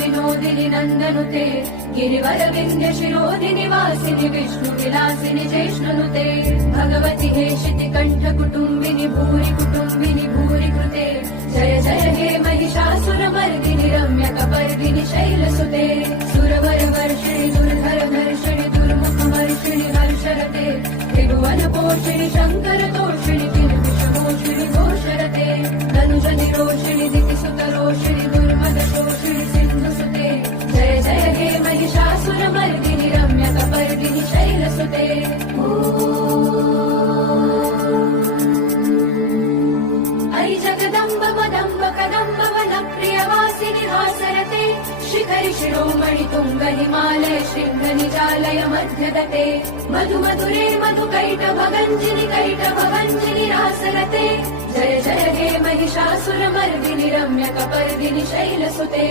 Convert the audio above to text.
विनोदिनि नन्दनुते गिरिवर विन्ध्य शिरोधिनि वासिनि विष्णु विलासिनि जैष्णुनुते भगवति हेशिति कण्ठ कुटुम्बिनि भूरि कृते जय जय हे महिषासुरमर्दिनि रम्यकपर्दिनि शैलसुते सुरवर वर्षिणि दुर्धर धर्षिणि दुर्मुखमर्षिणि हर्षरते त्रिभुवन पोषिणि शङ्कर तोषिणि किल्बिषमोषिणि घोषरते धनुजनि रोषिणि दितिसुतरोषिणि दुर्मद शोषिणि सिन्धुसुते जय जय हे महिषासुरमर्दिनि रम्यकपर्दिनि शैलसुते अयि जगदम्ब मदम्ब कदम्ब वनप्रियवासिनि हासरते शिखरि शिरोमणि तुङ्ग हिमालय शृङ्ग निजालय मध्यगते मधु मधुरे मधुकैटभगञ्जिनि रासरते जय जय हे महिषासुरमर्दिनि रम्यकपर्दिनि शैलसुते